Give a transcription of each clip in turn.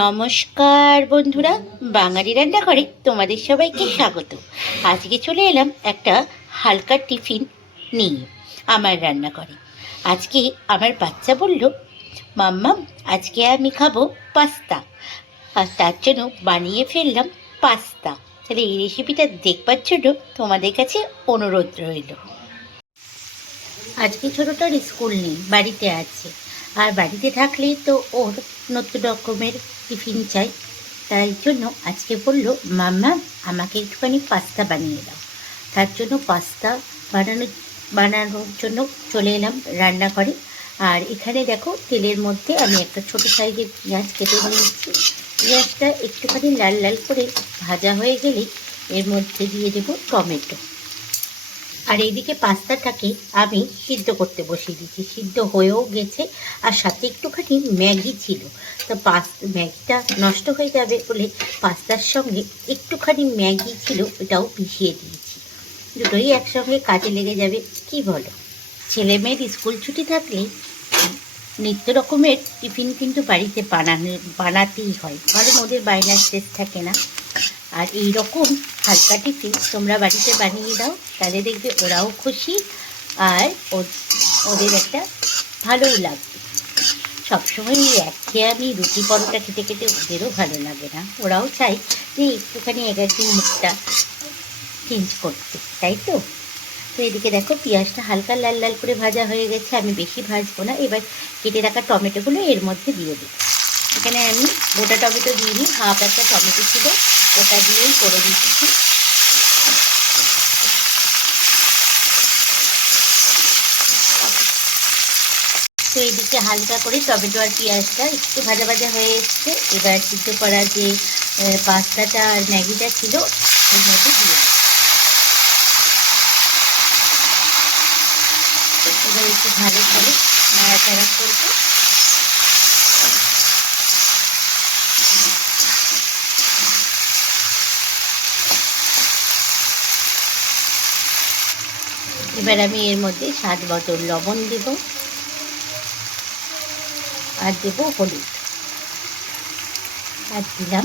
নমস্কার বন্ধুরা, বাঙালি রান্নাঘরে তোমাদের সবাইকে স্বাগত। আজকে চলে এলাম একটা হালকা টিফিন নিয়ে আমার রান্নাঘরে। আজকে আমার বাচ্চা বলল, মাম্মাম আজকে আমি খাবো পাস্তা, আর তার জন্য বানিয়ে ফেললাম পাস্তা। তাহলে এই রেসিপিটা দেখবার জন্য তোমাদের কাছে অনুরোধ রইল। আজকে ছোটোটার স্কুল নেই, বাড়িতে আছে। আর বাড়িতে থাকলেই তো ওর নতুন রকমের টিফিন চাই। তাই জন্য আজকে বলল, মাম্মা আমাকে একটুখানি পাস্তা বানিয়ে দাও। তার জন্য পাস্তা বানানোর জন্য চলে এলাম রান্নাঘরে। আর এখানে দেখো, তেলের মধ্যে আমি একটা ছোটো সাইজের পেঁয়াজ কেটে নিয়েছি। পেঁয়াজটা একটুখানি লাল লাল করে ভাজা হয়ে গেলেই এর মধ্যে দিয়ে দেবো টমেটো। আর এইদিকে পাস্তাটাকে আমি সিদ্ধ করতে বসিয়ে দিচ্ছি, সিদ্ধ হয়েও গেছে। আর সাথে একটুখানি ম্যাগি ছিল, তো ম্যাগিটা নষ্ট হয়ে যাবে বলে পাস্তার সঙ্গে একটুখানি ম্যাগি ছিল, ওটাও মিশিয়ে দিয়েছি। দুটোই একসঙ্গে কাজে লেগে যাবে, কি বলো? ছেলে মেয়ের স্কুল ছুটি থাকলে নিত্য রকমের টিফিন কিন্তু বাড়িতে বানাতেই হয়, কারণ ওদের বায়নার শেষ থাকে না। আর এই রকম হালকা টিফিন তোমরা বাড়িতে বানিয়ে দাও, তাহলে দেখবে ওরাও খুশি আর ওদের একটা ভালোও লাগবে। সবসময় একঘেয়েমি রুটি পরোটা খেতে খেতে ওদেরও ভালো লাগে না, ওরাও চাই যে একটুখানি একদিন মুখটা চেঞ্জ করতে, তাই তো? তো এদিকে দেখো, পেঁয়াজটা হালকা লাল লাল করে ভাজা হয়ে গেছে, আমি বেশি ভাজবো না। এবার কেটে রাখা টমেটোগুলো এর মধ্যে দিয়ে দিই। এখানে আমি গোটা টমেটো দিইনি, হাফ একটা টমেটো ছিল, ওটা দিয়েই করে দিচ্ছি। তো এদিকে হালকা করে টমেটো আর পেঁয়াজটা একটু ভাজা ভাজা হয়ে এসছে। এবার সিদ্ধ করা যে পাস্তাটা আর ম্যাগিটা ছিল ওর মধ্যে দিয়ে দিই। এবার একটু ভালো করে নাড়াচাড়া করবো। এবার আমি এর মধ্যে স্বাদ মতো লবণ দেব আর দেব হলুদ, আর দিলাম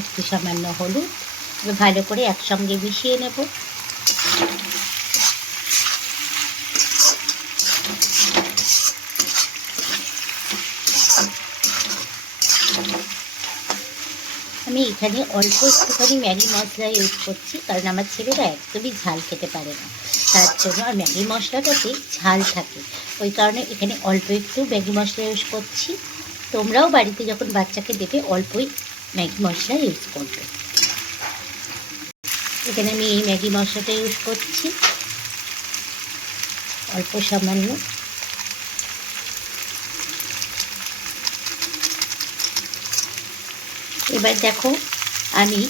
একটু সামান্য হলুদ। এবার ভালো করে একসঙ্গে মিশিয়ে নেব। আমি এখানে অল্প একটুখানি ম্যাগি মশলা ইউজ করছি, কারণ আমার ছেলেরা একদমই ঝাল খেতে পারে না। তার জন্য আর ম্যাগি মশলাটাতে ঝাল থাকে, ওই কারণে এখানে অল্প একটু ম্যাগি মশলা ইউজ করছি। তোমরাও বাড়িতে যখন বাচ্চাকে দেবে অল্পই ম্যাগি মশলা ইউজ করবে। এখানে আমি এই ম্যাগি মশলাটা ইউজ করছি, অল্প সামান্য। এবার দেখো, আমি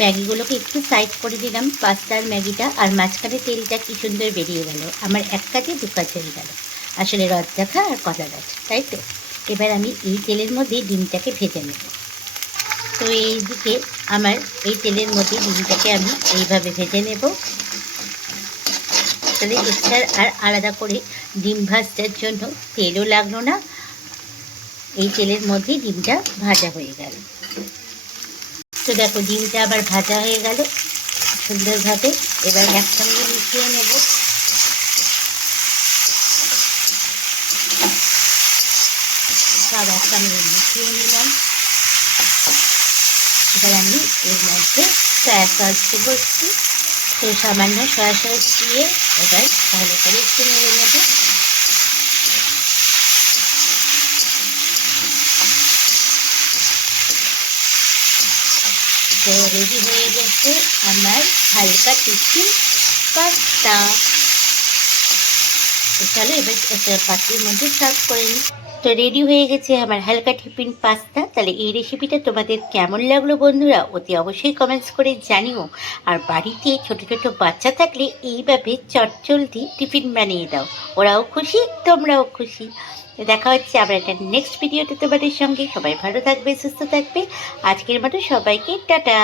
ম্যাগিগুলোকে একটু সাইড করে দিলাম, পাস্তার ম্যাগিটা, আর মাঝখানে তেলটা কি সুন্দর বেরিয়ে গেল। আমার এক কাজে দু কাজ হয়ে গেল, আসলে রদ দেখা আর কলা গাছ, তাই তো? এবার আমি এই তেলের মধ্যে ডিমটাকে ভেজে নেব। তো এইদিকে আমার এই তেলের মধ্যে ডিমটাকে আমি এইভাবে ভেজে নেব। তাহলে এক্সট্রা আর আলাদা করে ডিম ভাজটার জন্য তেলও লাগলো না, এই তেলের মধ্যেই ডিমটা ভাজা হয়ে গেল। তো দেখো, ডিমটা আবার ভাজা হয়ে গেল সুন্দরভাবে। এবার একসঙ্গে মিশিয়ে নেব। সব একসঙ্গে মিশিয়ে নিলাম। এবার আমি এর মধ্যে সয়া সস দেবো, তো সামান্য সয়া সস দিয়ে এবার ভালো করে একটু নেড়ে নেব। তো রেডি হয়ে গেছে আমার হালকা টিফিন পাস্তা। তো চলো এবার একটা পাত্রের মধ্যে সার্ভ করে নিই। তো রেডি হয়ে গেছে আমার হালকা টিফিন পাস্তা। তাহলে এই রেসিপিটা তোমাদের কেমন লাগলো বন্ধুরা, অতি অবশ্যই কমেন্টস করে জানিও। আর বাড়িতে ছোট ছোট বাচ্চা থাকলে এইভাবে চটজলদি টিফিন বানিয়ে দাও, ওরাও খুশি, তোমরাও খুশি। দেখা হচ্ছে আবার একটা নেক্সট ভিডিওতে তোমাদের সঙ্গে। সবাই ভালো থাকবে, সুস্থ থাকবে। আজকের মতো সবাইকে টাটা।